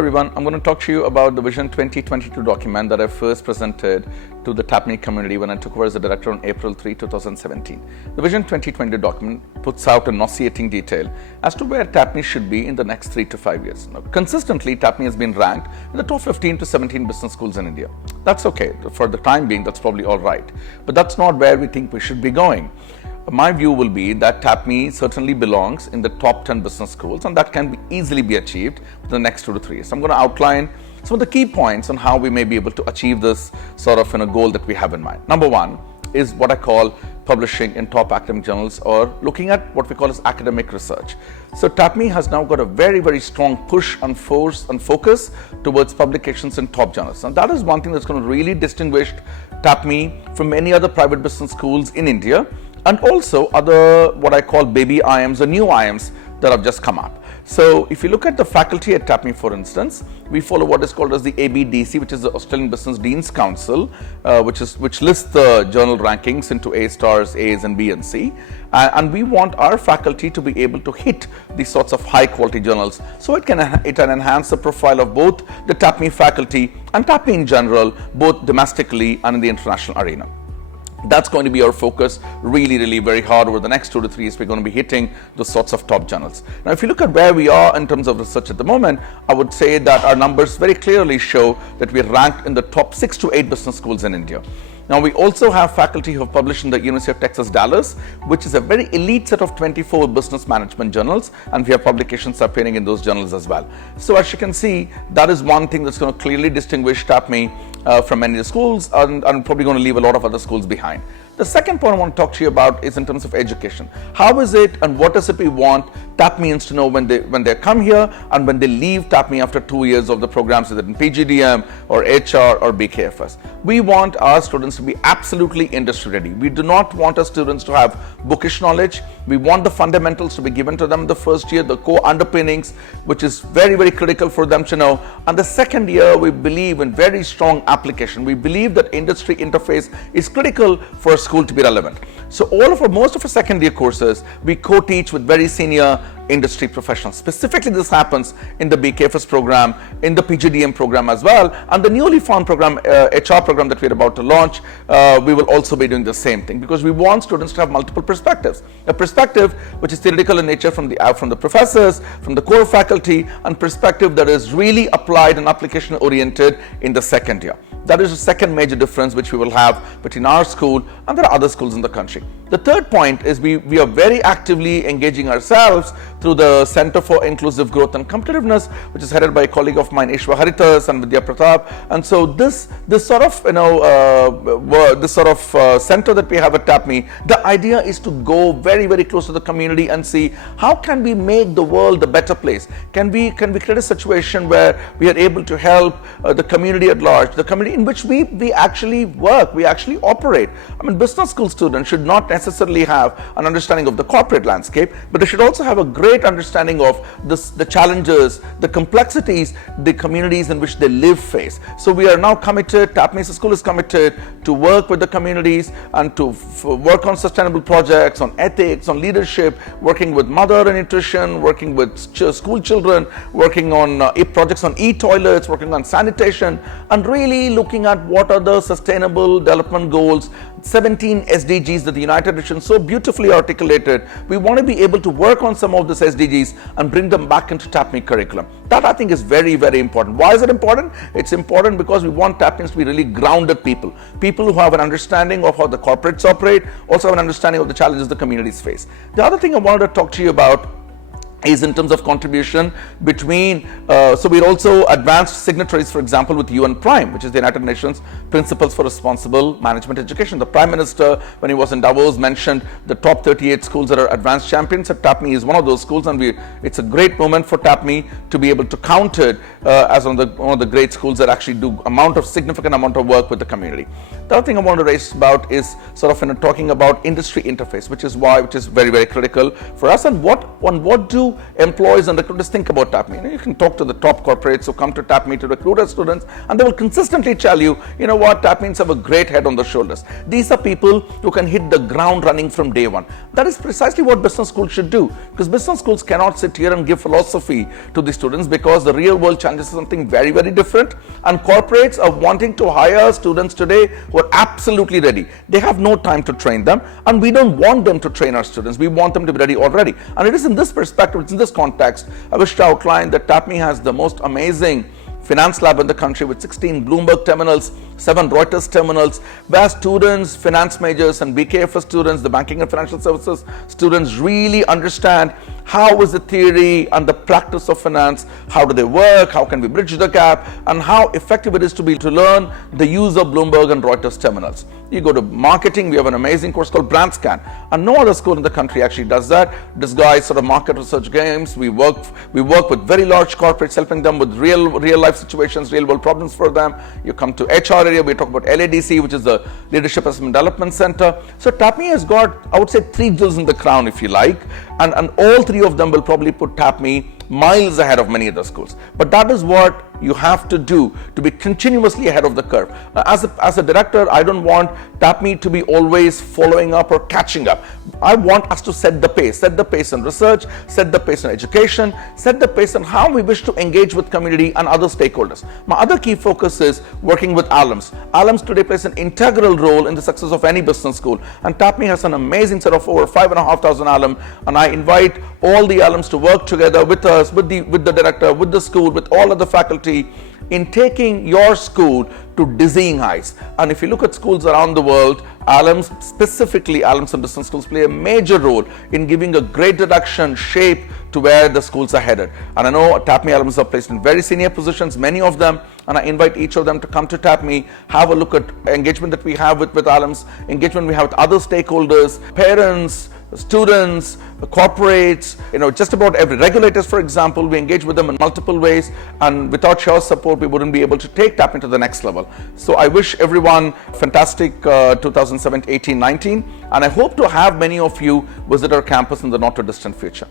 everyone. I'm going to talk to you about the Vision 2022 document that I first presented to the TAPME community when I took over as the director on April 3, 2017. The Vision 2020 document puts out a nauseating detail as to where TAPME should be in the next 3 to 5 years. Now, consistently, TAPME has been ranked in the top 15 to 17 business schools in India. That's okay. For the time being, that's probably all right. But that's not where we think we should be going. My view will be that TAPME certainly belongs in the top 10 business schools, and that can easily be achieved within the next 2 to 3 years. So I'm going to outline some of the key points on how we may be able to achieve this sort of goal that we have in mind. Number one is what I call publishing in top academic journals, or looking at what we call as academic research. So TAPME has now got a very strong push and force and focus towards publications in top journals. And that is one thing that's going to really distinguish TAPME from many other private business schools in India, and also other what I call baby IIMs or new IIMs that have just come up. So if you look at the faculty at TAPME, for instance, we follow what is called as the ABDC, which is the Australian Business Deans Council, which lists the journal rankings into A stars, A's and B and C. And we want our faculty to be able to hit these sorts of high quality journals, so it can enhance the profile of both the TAPME faculty and TAPME in general, both domestically and in the international arena. That's going to be our focus really very hard over the next 2 to 3 years. We're going to be hitting those sorts of top journals. Now, if you look at where we are in terms of research at the moment, I would say that our numbers very clearly show that we're ranked in the top 6 to 8 business schools in India. Now, we also have faculty who have published in the University of Texas, Dallas, which is a very elite set of 24 business management journals, and we have publications appearing in those journals as well. So as you can see, that is one thing that's going to clearly distinguish TAPME from many of the schools, and probably going to leave a lot of other schools behind. The second point I want to talk to you about is in terms of education. How is it and what is it we want TAPMEans to know when they come here and when they leave TAPME after 2 years of the programs, either in PGDM or HR or BKFS? We want our students to be absolutely industry ready. We do not want our students to have bookish knowledge. We want the fundamentals to be given to them the first year, the core underpinnings, which is very critical for them to know. And the second year, we believe in very strong application. We believe that industry interface is critical for a school to be relevant. So most of our second year courses, we co-teach with very senior industry professionals. Specifically, this happens in the BKFS program, in the PGDM program as well, and the newly formed program, HR program that we're about to launch, we will also be doing the same thing, because we want students to have multiple perspectives. A perspective which is theoretical in nature from the professors, from the core faculty, and perspective that is really applied and application oriented in the second year. That is the second major difference which we will have between our school and there are other schools in the country. The third point is we are very actively engaging ourselves through the Center for Inclusive Growth and Competitiveness, which is headed by a colleague of mine, Ishwa Haritas and Vidya Pratap. And so this sort of center that we have at TAPME, the idea is to go very close to the community and see how can we make the world a better place. Can we create a situation where we are able to help the community at large, the community in which we actually work, we actually operate. I mean, business school students should not necessarily have an understanding of the corporate landscape, but they should also have a great understanding of the challenges, the complexities, the communities in which they live face. So we are now committed, TAPME school is committed to work with the communities and to work on sustainable projects, on ethics, on leadership, working with mother and nutrition, working with school children, working on projects on e-toilets, working on sanitation, and really looking at what are the sustainable development goals, 17 SDGs that the United Nations so beautifully articulated. We want to be able to work on some of these SDGs and bring them back into TAPME curriculum. That I think is very important. Why is it important? It's important because we want TAPMEans to be really grounded people who have an understanding of how the corporates operate, also have an understanding of the challenges the communities face. The other thing I wanted to talk to you about is in terms of contribution between, so we're also advanced signatories, for example, with UN Prime, which is the United Nations Principles for Responsible Management Education. The Prime Minister, when he was in Davos, mentioned the top 38 schools that are advanced champions, and TAPME is one of those schools, and it's a great moment for TAPME to be able to count it as one of the great schools that actually do significant amount of work with the community. The other thing I want to raise about is sort of talking about industry interface, which is very critical for us, and what do do employees and recruiters think about TAPME? You can talk to the top corporates who come to TAPME to recruit our students, and they will consistently tell you, you know what, TAPMEs have a great head on the shoulders. These are people who can hit the ground running from day one. That is precisely what business schools should do, because business schools cannot sit here and give philosophy to the students, because the real world challenges is something very, very different, and corporates are wanting to hire students today who are absolutely ready. They have no time to train them, and we don't want them to train our students. We want them to be ready already. And it is in this perspective, it's in this context, I wish to outline that TAPME has the most amazing finance lab in the country with 16 Bloomberg terminals, 7 Reuters terminals, where students, finance majors and BKFS students, the banking and financial services students really understand how is the theory and the practice of finance, how do they work, how can we bridge the gap, and how effective it is to learn the use of Bloomberg and Reuters terminals. You go to marketing, we have an amazing course called BrandScan, and no other school in the country actually does that. This guy sort of market research games. We work with very large corporates, helping them with real life situations, real world problems for them. You come to HR area, we talk about LADC, which is the Leadership Assessment Development Center. So TAPME has got, I would say, 3 jewels in the crown, if you like, and all 3 of them will probably put TAPME miles ahead of many other schools. But that is what you have to do to be continuously ahead of the curve. As a director, I don't want TAPME to be always following up or catching up. I want us to set the pace in research, set the pace in education, set the pace on how we wish to engage with community and other stakeholders. My other key focus is working with alums. Alums today plays an integral role in the success of any business school, and TAPME has an amazing set of over 5,500 alum, and I invite all the alums to work together with us, with the director, with the school, with all of the faculty, in taking your school to dizzying heights. And if you look at schools around the world, alums, specifically alums and business schools, play a major role in giving a great direction, shape to where the schools are headed. And I know TAPME alums are placed in very senior positions, many of them, and I invite each of them to come to TAPME, have a look at engagement that we have with alums, engagement we have with other stakeholders, parents, students, corporates, just about every regulators, for example. We engage with them in multiple ways, and without your support, we wouldn't be able to take TAPME to the next level. So I wish everyone fantastic 2017-18-19, and I hope to have many of you visit our campus in the not too distant future.